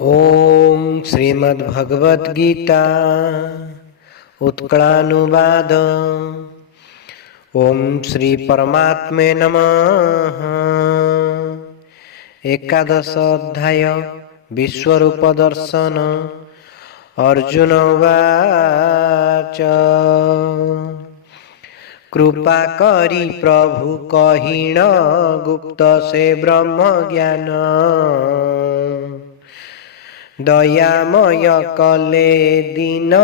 ओम श्रीमद्भगवद्गीता उत्कलानुवाद। ओम श्री परमात्मे नमः। एकादश अध्याय विश्वरूप दर्शन। अर्जुन उवाच कृपा करी प्रभु कहिण गुप्त से ब्रह्म ज्ञान। दयामय कले दीन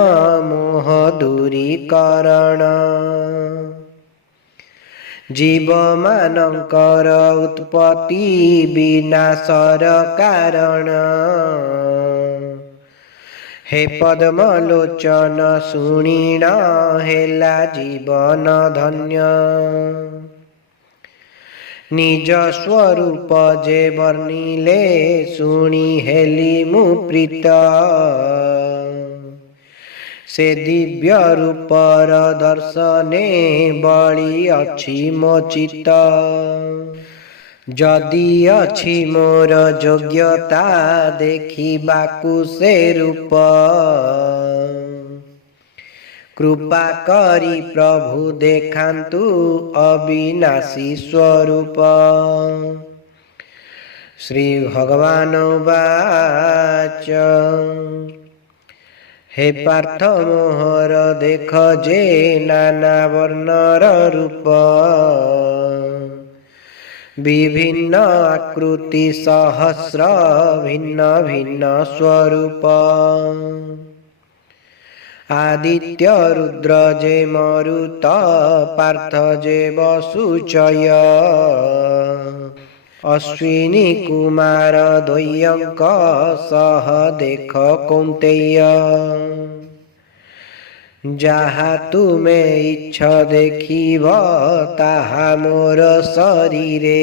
मोह दूरीकरण। जीव मानकर उत्पत्ति विनाशर कारण। हे पद्मलोचन शुणिण हेला जीवन धन्य। निज स्वरूप जे वर्णिले शुणी हेली मु प्रीत। से दिव्य रूपर दर्शने बळी अछि मो चित्त। जदि अछि मोर योग्यता देखिबाकु से रूप। कृपा करी प्रभु देखान्तु अविनाशी स्वरूप। श्री भगवान उवाच हे पार्थ मोहर देख जे नाना वर्णर रूप। विभिन्न आकृति सहस्र भिन्न भिन्न स्वरूप। आदित्य रुद्र जे मरुत पार्थ जे वसुचय। अश्विनी कुमार द्वयंक सह देख कौन्तेय। जाहा तुमे इच्छ देखिब ताहा मोर शरीरे।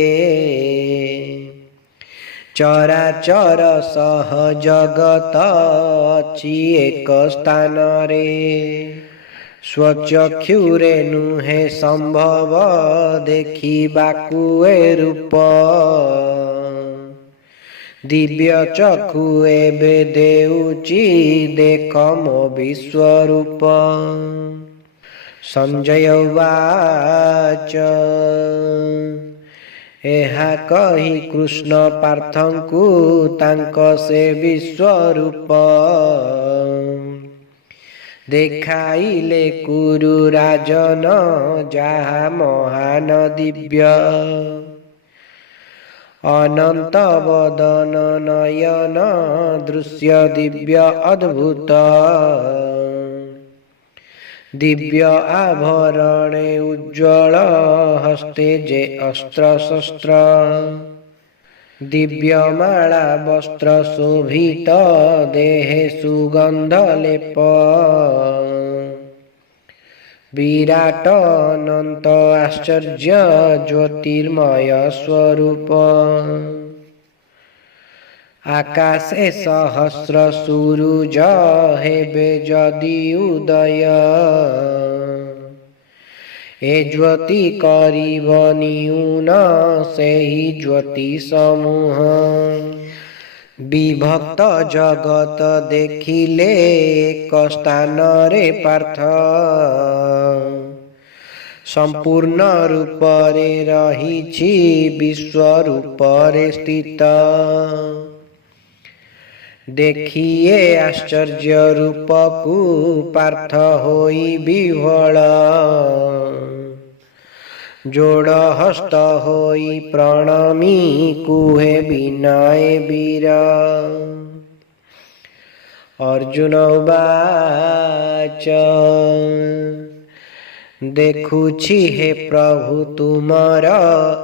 चराचर सह जगत अछि एक स्थान रे। स्वचक्षुरे नुहे संभव देखिबाकु ए रूप। दिव्य चक्षु एबे देउची देख मो विश्वरूप। संजय उवाच एहा कही कृष्ण पार्थंकु तांक से विश्वरूप। देखाइले कुरु राजन जाहा महान दिव्य। अनंत वदन नयन दृश्य दिव्य अद्भुत। दिव्य आभरणे उज्ज्वल हस्ते जे अस्त्र शस्त्र। दिव्य माला वस्त्र शोभित देहे सुगंध लेप। विराट अनंत आश्चर्य ज्योतिर्मय स्वरूप। आकाशे सहस्र सूरुज हेबे जदि उदय। ए ज्योति करिब न्यून सेहि ज्योति समूह। विभक्त जगत देखिले एक स्थान रे पार्थ। संपूर्ण रूपरे रहिछि विश्वरूपरे स्थित। देखिए आश्चर्य रूपकु पार्थ होई विह्वल। जोड़ हस्त होई प्रणमी कुहे विनय वीर। अर्जुन उवाच देखुछि हे प्रभु तुमर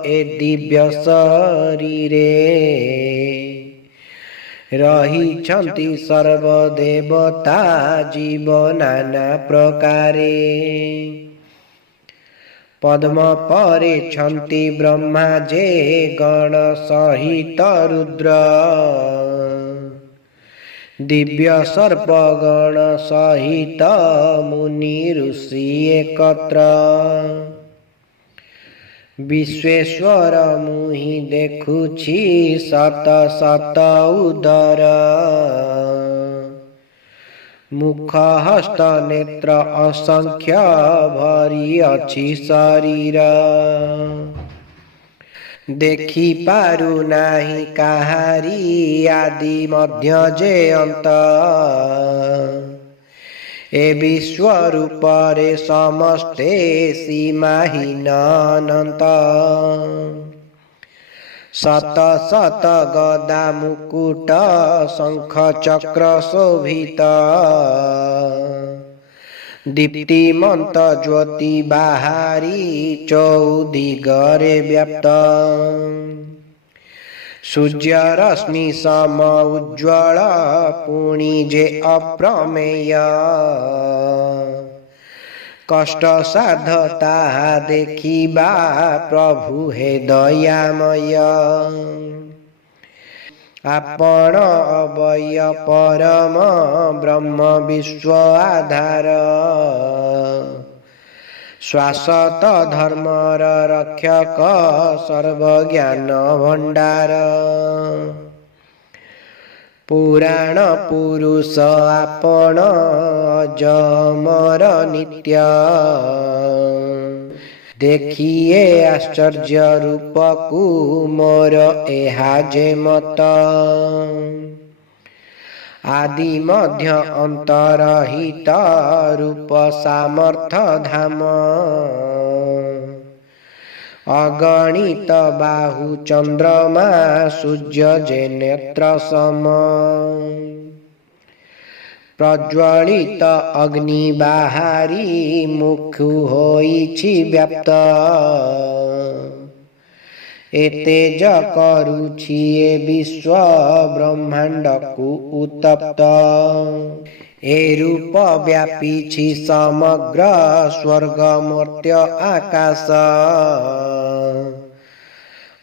ए दिव्य शरीरे। रहिछन्ति सर्वदेवता जीव नाना प्रकारे। पद्म परे छन्ति ब्रह्मा जे गण सहित रुद्र। दिव्य सर्प गण सहित मुनि ऋषि एकत्र। विश्वेश्वर मुहि देखुछि सत सत उदर। ମୁଖ ହସ୍ତ ନେତ୍ର ଅସଂଖ୍ୟ ଭରି ଅଛି ଶରୀର। ଦେଖି ପାରୁ ନାହିଁ କାହାରି ଆଦି ମଧ୍ୟ ଯେ ଅନ୍ତ। ଏ ବିଶ୍ୱରୂପରେ ସମସ୍ତେ ସୀମାହୀନ ଅନନ୍ତ। ଶତ ଶତ ଗଦା ମୁକୁଟ ଶଙ୍ଖ ଚକ୍ର ଶୋଭିତ। ଦୀପ୍ତିମନ୍ତ ଜ୍ୟୋତି ବାହାରି ଚୌଦିଗରେ ବ୍ୟାପ୍ତ। ସୂର୍ଯ୍ୟ ରଶ୍ମି ସମ ଉଜ୍ଜ୍ୱଳ ପୁଣି ଯେ ଅପ୍ରମେୟ। କଷ୍ଟ ସାଧ ତାହା ଦେଖିବା ପ୍ରଭୁ ହେ ଦୟାମୟ। ଆପଣ ଅବୟ ପରମ ବ୍ରହ୍ମ ବିଶ୍ୱ ଆଧାର। ଶାଶ୍ୱତ ଧର୍ମର ରକ୍ଷକ ସର୍ବଜ୍ଞାନ ଭଣ୍ଡାର। ପୁରାଣ ପୁରୁଷ ଆପଣ ଅଜମର ନିତ୍ୟ। ଦେଖିଏ ଆଶ୍ଚର୍ଯ୍ୟ ରୂପକୁ ମୋର ଏହା ଯେ ମତ। ଆଦି ମଧ୍ୟ ଅନ୍ତରହିତ ରୂପ ସାମର୍ଥ ଧାମ। ଅଗଣିତ ବାହୁ ଚନ୍ଦ୍ରମା ସୂର୍ଯ୍ୟ ଯେ ନେତ୍ର ସମ। ପ୍ରଜ୍ୱଳିତ ଅଗ୍ନି ବାହାରି ମୁଖୁ ହୋଇଛି ବ୍ୟାପ୍ତ। ଏ ତେଜ କରୁଛି ଏ ବିଶ୍ୱ ବ୍ରହ୍ମାଣ୍ଡକୁ ଉତ୍ତପ୍ତ। ଏ ରୂପ ବ୍ୟାପିଛି ସମଗ୍ର ସ୍ୱର୍ଗ ମର୍ତ୍ତ୍ୟ ଆକାଶ।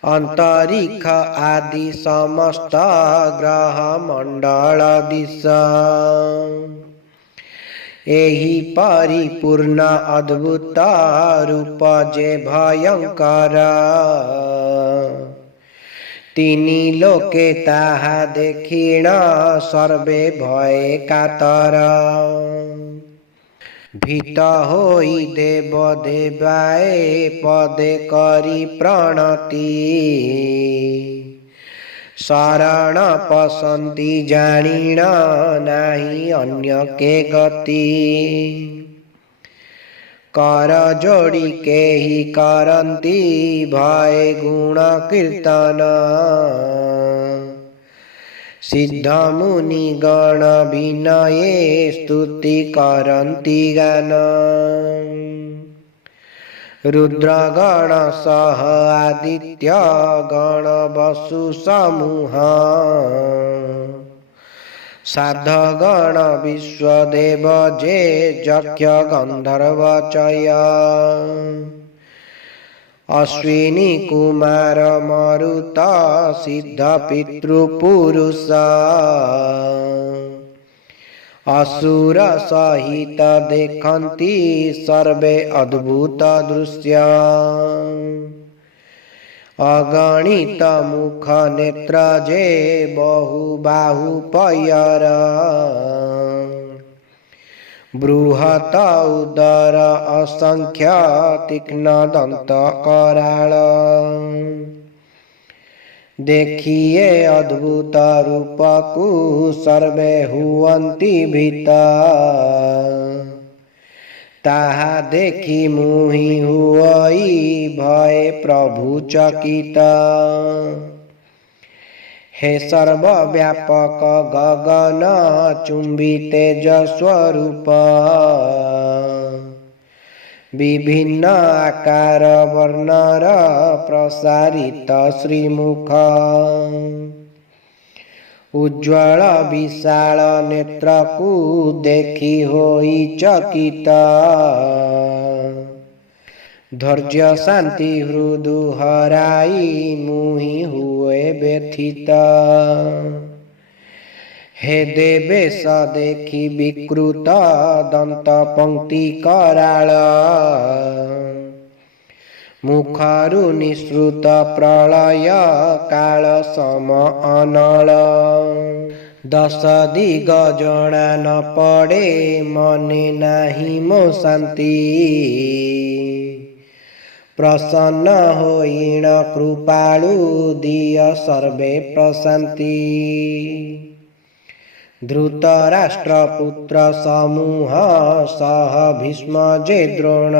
ଅନ୍ତରୀକ୍ଷ ଆଦି ସମସ୍ତ ଗ୍ରହ ମଣ୍ଡଳ ଦିଶ। ଏହି ପରିପୂର୍ଣ୍ଣ ଅଦ୍ଭୁତ ରୂପ ଯେ ଭୟଙ୍କର। ତିନି ଲୋକେ ତାହା ଦେଖିଣ ସର୍ବେ ଭୟେ କାତର। ଭୀତ ହୋଇ ଦେବ ଦେବାଏ ପଦେ କରି ପ୍ରଣତି। ଶରଣ ପଶନ୍ତି ଜାଣିଣ ନାହିଁ ଅନ୍ୟ କେ ଗତି। କର ଯୋଡ଼ି କେହି କରନ୍ତି ଭୟେ ଗୁଣ କୀର୍ତ୍ତନ। ସିଦ୍ଧ ମୁନି ଗଣ ବିନୟେ ସ୍ତୁତି କରନ୍ତି ଗାନ। ରୁଦ୍ର ଗଣ ସହ ଆଦିତ୍ୟ ଗଣ ବସୁ ସମୂହ। ସାଧଗଣ ବିଶ୍ୱଦେବ ଯେ ଯକ୍ଷ ଗନ୍ଧର୍ବ ଚୟ। ଅଶ୍ୱିନୀ କୁମାର ମରୁତ ସିଦ୍ଧ ପିତୃ ପୁରୁଷ। ଅସୁର ସହିତ ଦେଖନ୍ତି ସର୍ବେ ଅଦ୍ଭୁତ ଦୃଶ୍ୟ। ଅଗଣିତ ମୁଖ ନେତ୍ର ଯେ ବହୁ ବାହୁ ପୟର। ବୃହତ ଉଦର ଅସଂଖ୍ୟ ତୀକ୍ଷ୍ଣ ଦନ୍ତ କରାଳ। ଦେଖିଏ ଅଦ୍ଭୁତ ରୂପକୁ ସର୍ବେ ହୁଅନ୍ତି ଭୀତ। ତାହା ଦେଖି ମୁହିଁ ହୁଅଇ ଭୟେ ପ୍ରଭୁ ଚକିତ। हे सर्वव्यापक गगन चुंबी तेज स्वरूप। विभिन्न आकार वर्णर प्रसारित श्रीमुख। उज्ज्वल विशाल नेत्रकु देखि होई चकित। धैर्य शांति हृदु हराई मुहि हुए व्यथित। हे देवेश देखि विकृत दंत पंक्ति कराल। मुखरु निःसृत प्रलय काल सम अनल। दश दिग जणा न पड़े मने नाही मो शांति प्रसन्न होइण कृपालु दिय सर्वे प्रशांति धृतराष्ट्रपुत्र समूह सह भीष्म जे द्रोण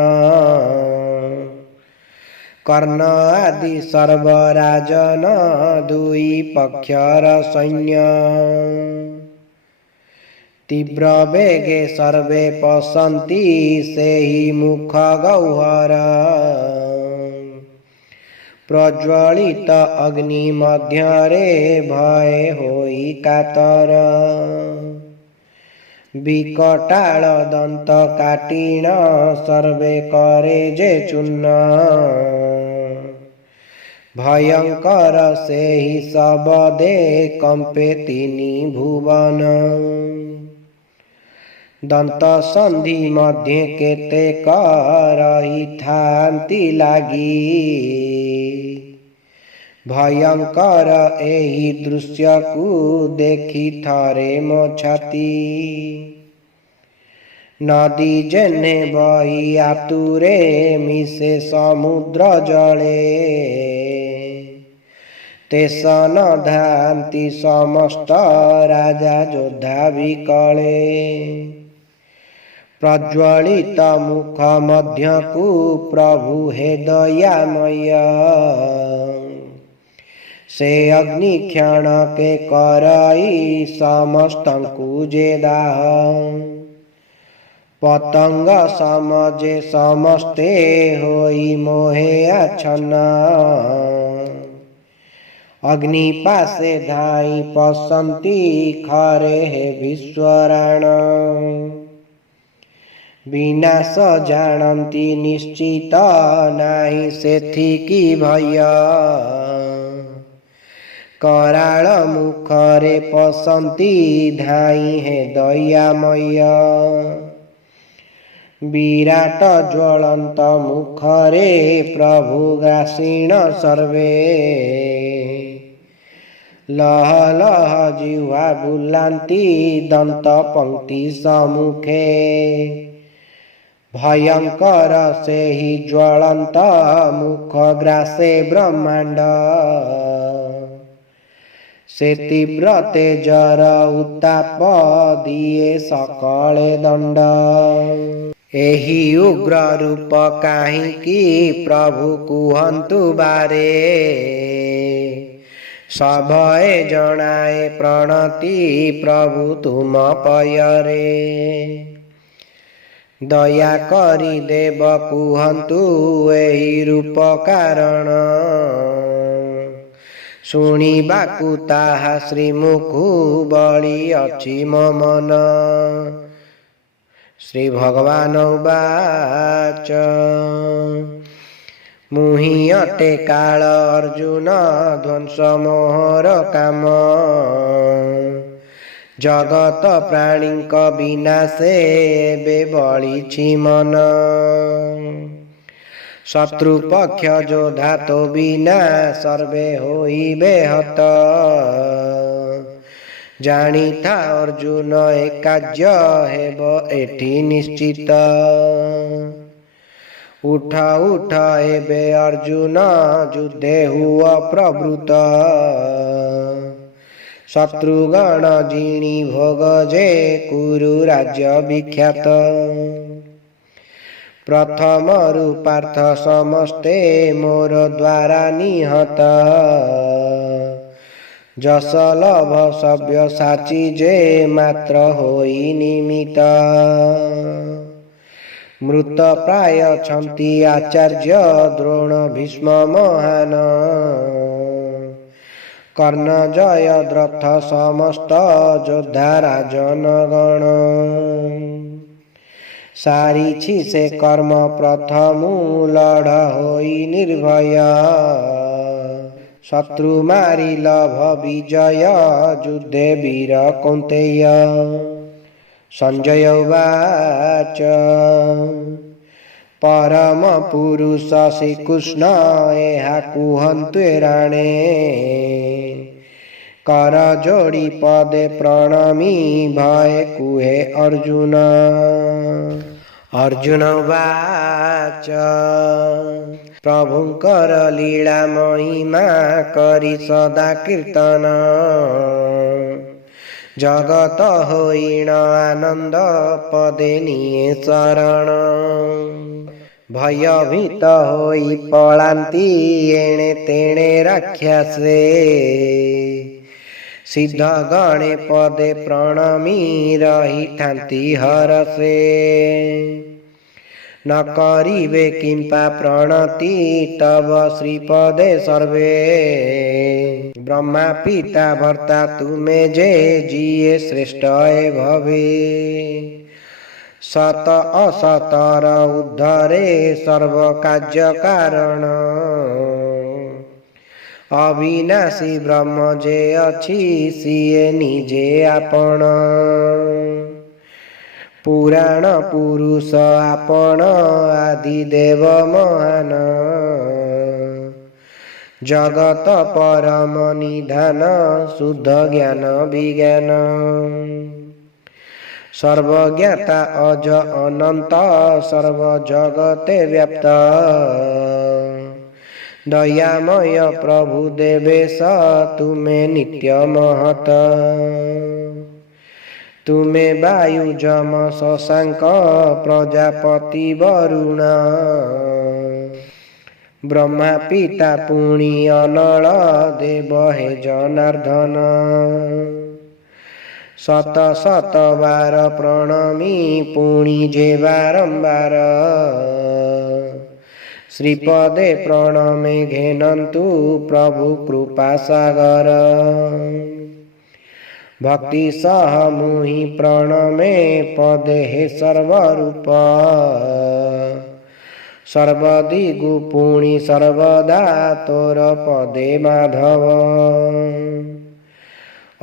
कर्ण आदि सर्वराजन दुई पक्षर सैन्य तीव्र वेगे सर्वे पशन्ति सेहि मुख गौहर प्रज्वलित अग्नि मध्यरे भय होई कातर विकटाल दंत काटिण सर्वे करे जे चूर्ण भयंकर सेहि सबदे कंपे तीनि भुवन दंत संधि मध्ये केतेक रहिथांति लागी भयंकर एहि दृश्य को देखी थरे मो छाती नदी जेने बही आतुरे मिसे समुद्र जले तेसन धांति समस्त राजा योद्धा विकले प्रज्वलित मुख मध्य को प्रभु हे दयामय से अग्नि क्षण के करई समस्त को जे दाह पतंग समझे समस्ते होई मोहे आच्छन्न अग्नि पासे धाई पसंती खरे हे विश्वराण विनाश जानती निश्चित नाही सेथिकी भय कराल मुखरे पसंती धाई हे दयामय विराट ज्वलंत मुखरे प्रभु ग्रासीण सर्वे लह लह जिह्वा बुलांती दंत पंक्ति सम्मुखे भयंकर सेहि ज्वलंत मुख ग्रासे ब्रह्मांड से तीव्र तेजर उत्ताप दिए सकले दंड एहि उग्र रूप काहिकी प्रभु कुहंतु बारे सभये जनाए प्रणति प्रभु तुम पयरे दया करी देव कुहंतु एहि रूप कारण शुणिबाकु ताहा श्रीमुखु बळी अछि मो मन श्री भगवान उवाच मुहि अटे काल अर्जुन ध्वंस मोहर काम जगत प्राणीक विनाशे बे बळिछि मन शत्रु पक्ष जोधा तो बिना सर्वे होइबे हत जानी था अर्जुन एकाज्य हेब एठी निश्चित उठ उठ एबे अर्जुन युद्धे हुआ प्रवृत शत्रुगण जिणी भोग जे कुरु राज्य विख्यात प्रथम रूपार्थ समस्ते मोर द्वारा निहत जस लभ सभ्य साची जे मात्र होई निमित मृत प्राय छन्ति आचार्य द्रोण भीष्म महान कर्ण जयद्रथ समस्त योद्धा राजनगण सारिछि से कर्म प्रथमु लड़ होई निर्भय शत्रु मारी लभ विजय युद्धे वीर कौन्तेय संजय उवाच परम पुरुष श्रीकृष्ण एहा कुहन्तु राणे कर जोड़ी पदे प्रणमी भय कुहे अर्जुन। अर्जुन उवाच प्रभुंकर लीला महिमा करी सदा कीर्तन। जगत होइन आनंद पदे निये शरण। भयभीत होई पलांती एणे तेणे राक्षसे। सिद्ध गणे पदे प्रणमी रही थांती हरसे। न करिबे किंपा प्रणति तब श्रीपदे सर्वे। ब्रह्मा पिता भर्ता तुमे जे जिये श्रेष्ठ भवे। सत असतर उद्धरे सर्व कार्य कारण। अविनाशी ब्रह्म जे अछि सिए निजे आपण। पुराण पुरुष आपण आदिदेव महान। जगत परम निधान शुद्ध ज्ञान विज्ञान। सर्वज्ञाता अज अनंत सर्व जगते व्याप्त। दयामय प्रभु देवेश तुमे नित्य महत। तुमे वायु जम शशांक प्रजापति वरुण। ब्रह्मा पिता पुणी अनल देव हे जनार्दन। शत शत बार प्रणमी पुणी जे बारंबार। श्रीपदे प्रणमे घेनन्तु प्रभु कृपा सागर। भक्ति सह मुहि प्रणमे पदे हे सर्वरूप। सर्वदिगु पुणी सर्वदा तोर पदे माधव।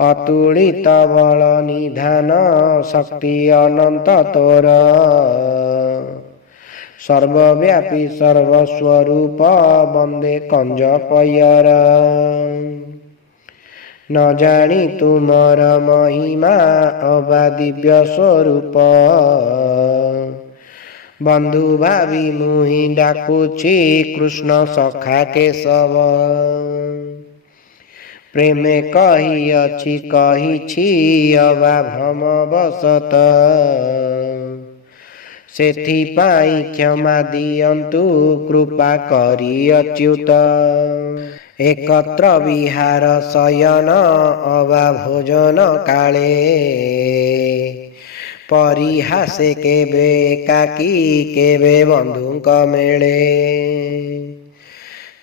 अतुलित बल निधान शक्ति अनंत तोर। सर्वव्यापी सर्वस्वरूप वंदे कंज पयर। न जानी तुमर महिमा अबा दिव्य स्वरूप। बंधु भावी मुहि डाकुछि कृष्ण सखा केशव। प्रेमे कहिअछि कहिछि अबा भ्रम बसत। सेथिपाई क्षमा दियन्तु कृपा करि अच्युत। एकत्र विहार शयन अबा भोजन काले। परिहासे केबे एकाकी केबे बंधुक मेले।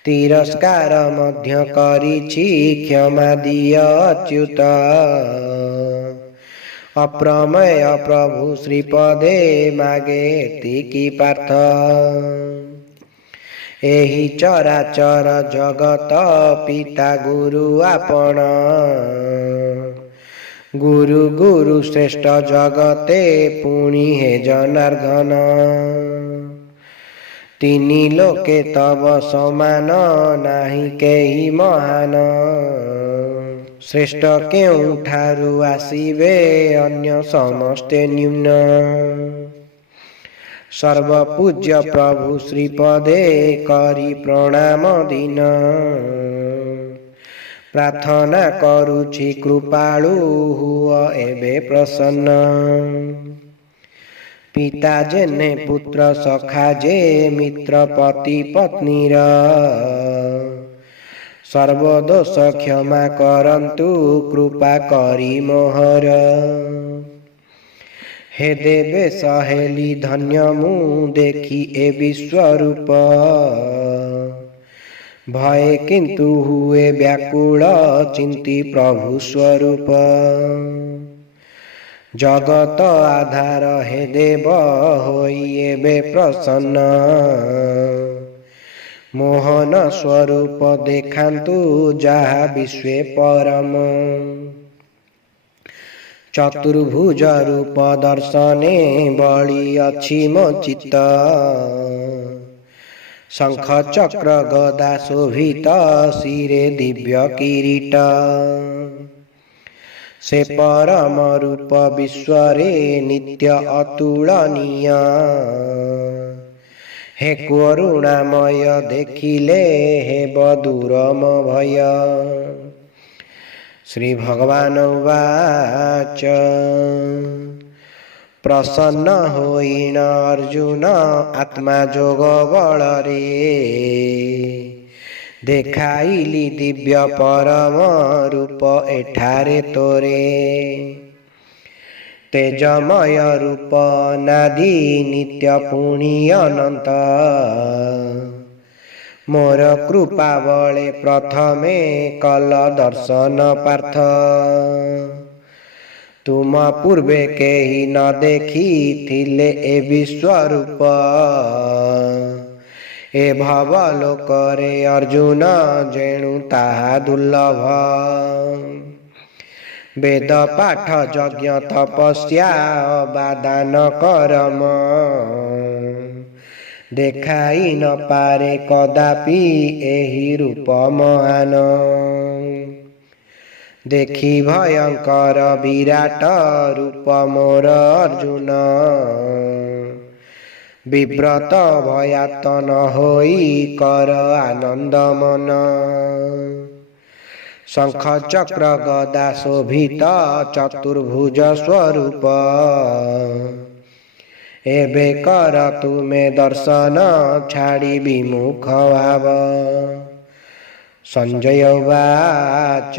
तिरस्कार मध्य करिछि क्षमा दिय अच्युत। अप्रमेय प्रभु श्रीपदे मागे एतिकी पार्थ। एहि चराचर जगत पिता गुरु आपण। गुरु गुरु श्रेष्ठ जगते पुणी हे जनार्दन। तिनि लोके तब समान नाही केहि महान। श्रेष्ठ केउठारु आसिबे अन्य समस्ते न्यून। सर्वपूज्य प्रभु श्रीपदे करी प्रणाम दीन। प्रार्थना करुछि कृपाळु हुआ एबे प्रसन्न। पिता जेने पुत्र सखा जे मित्र पति पत्नीर। सर्वदोष क्षमा करन्तु कृपा करी मोहर। हे देवे सहेली धन्य मु देखी ए विश्वरूप। भय किंतु हुए व्याकुल चिंती प्रभु स्वरूप। जगत आधार हे देव होई एबे प्रसन्न। मोहन स्वरूप देखान्तु जहा विश्वे परम। चतुर्भुज रूप दर्शने बळी अछि मो चित्त। शंख चक्र गदा शोभित शिरे दिव्य किरीट। से परम रूप विश्वरे नित्य अतुलनीय। हे करुणामय देखिले हेब दूरम भय। श्री भगवान उवाच प्रसन्न होइन अर्जुन आत्मा जोग बलरे। देखाइली दिव्य परम रूप एठारे तोरे। तेजमय रूप नादि नित्य पुण्य अनंत। मोर कृपा बळे प्रथमे कल दर्शन पार्थ। तुम पूर्वे केही न देखी थिले ए विश्वरूप। ए भवलोकरे अर्जुन जेणु ताहा दुर्लभ। वेद पाठ यज्ञ तपस्या बादान करम। देखाई न पारे कदापि एही रूप महान। देखी भयंकर विराट रूप मोर अर्जुन। विव्रत भयातन होई कर आनंद मन। शंख चक्र गदा शोभित चतुर्भुज स्वरूप। एबे कर तुमे दर्शन छाड़ी विमुख भाव। संजय उवाच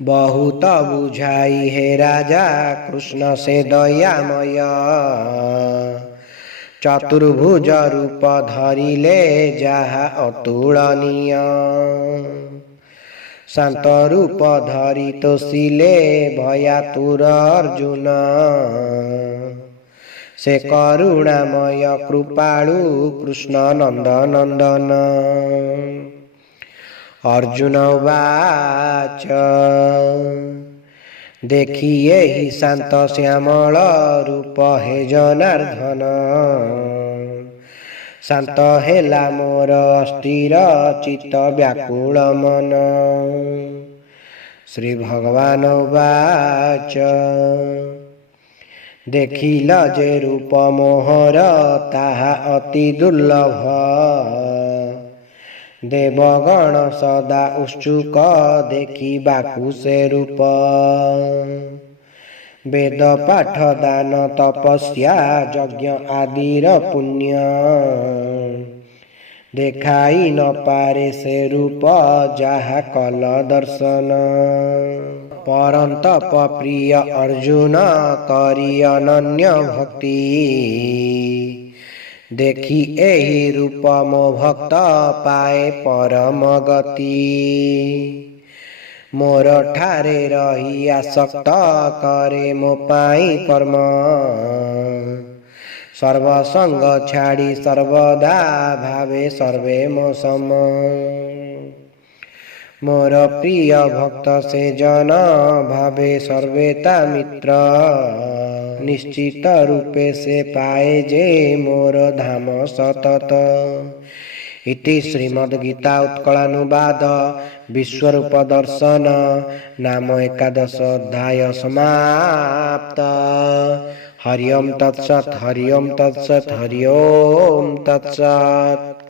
बहुत बुझाई हे राजा कृष्ण से दयामय। चतुर्भुज रूप धरिले जाहा अतुलनीय। शांत रूप धरि तोषिले भयातुर अर्जुन। से करुणामय कृपाळु कृष्ण नंदनंदन। अर्जुन उवाच देखिए ही शांत श्यामल रूप हे जनार्दन। शांत हेला मोर अस्थिर चित्त व्याकुल मन। श्री भगवान उवाच देखिल जे रूप मोहर ताहा अति दुर्लभ। देवगण सदा उत्सुक देखिबाकु से रूप। वेद पाठ दान तपस्या यज्ञ आदिर पुण्य। देखाई न पारे से रूप जाहा कल दर्शन। परंतप प्रिय अर्जुन करी अनन्य भक्ति। देखी एही रूप मो भक्त पाए परम गति। मोर ठारे रही आसक्त करे मो पाई कर्म। सर्वसंग छाड़ी सर्वदा भावे सर्वे मो सम। मोर प्रिय भक्त से जन भावे सर्वेता मित्र। निश्चित रूपे से पाए जे मोर धाम सतत। इति श्रीमद्गीता उत्कलानुवाद विश्वरूप दर्शन नाम 11 अध्याय समाप्त। हरि ओम तत्सत् हरि ओम तत्सत् हरि ओम तत्सत्।